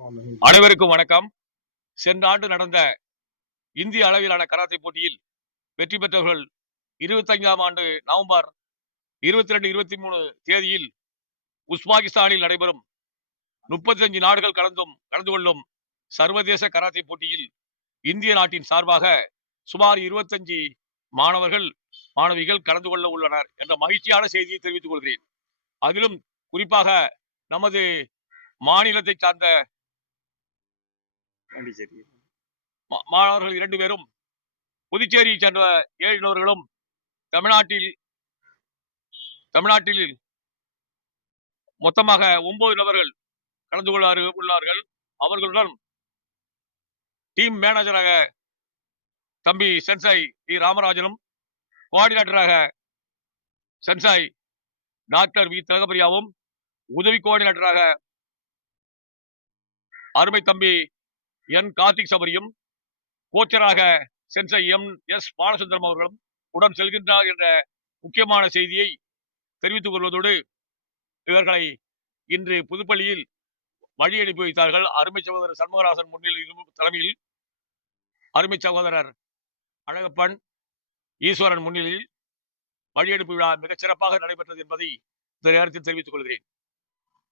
அனைவருக்கும் வணக்கம். சென்ற ஆண்டு நடந்த இந்திய அளவிலான கராத்தே போட்டியில் வெற்றி பெற்றவர்கள் 25ஆம் ஆண்டு நவம்பர் 22, 23 தேதியில் உஸ்பாகிஸ்தானில் நடைபெறும் 35 நாடுகள் கலந்து கொள்ளும் சர்வதேச கராத்தே போட்டியில் இந்திய நாட்டின் சார்பாக சுமார் 25 மாணவிகள் கலந்து கொள்ள உள்ளனர் என்ற மகிழ்ச்சியான செய்தியை தெரிவித்துக் கொள்கிறேன். அதிலும் குறிப்பாக நமது மாநிலத்தை சார்ந்த மாணவர்கள் 2 பேரும், புதுச்சேரியை சேர்ந்த 7 நபர்களும் தமிழ்நாட்டில் மொத்தமாக 9 நபர்கள் கலந்து கொள்ள உள்ளார்கள். அவர்களுடன் டீம் மேனேஜராக தம்பி சென்சாய் ராமராஜனும், கோஆர்டினேட்டராக சென்சாய் டாக்டர் வி திலகபிரியாவும், உதவி கோஆர்டினேட்டராக அருமை தம்பி என் கார்த்திக் சபரியும், கோச்சராக சென்சாய் எஸ் பாலசுந்தரம் அவர்களும் உடன் செல்கின்றார் என்ற முக்கியமான செய்தியை தெரிவித்துக் கொள்வதோடு, இவர்களை இன்று புதுப்பள்ளியில் வழி அனுப்பி வைத்தார்கள். அருமை சகோதரர் சண்முகராசன் தலைமையில் அருமை சகோதரர் அழகப்பன், ஈஸ்வரன் முன்னிலையில் வழி அனுப்பு விழா மிகச் சிறப்பாக நடைபெற்றது என்பதை இந்த நேரத்தில் தெரிவித்துக் கொள்கிறேன்.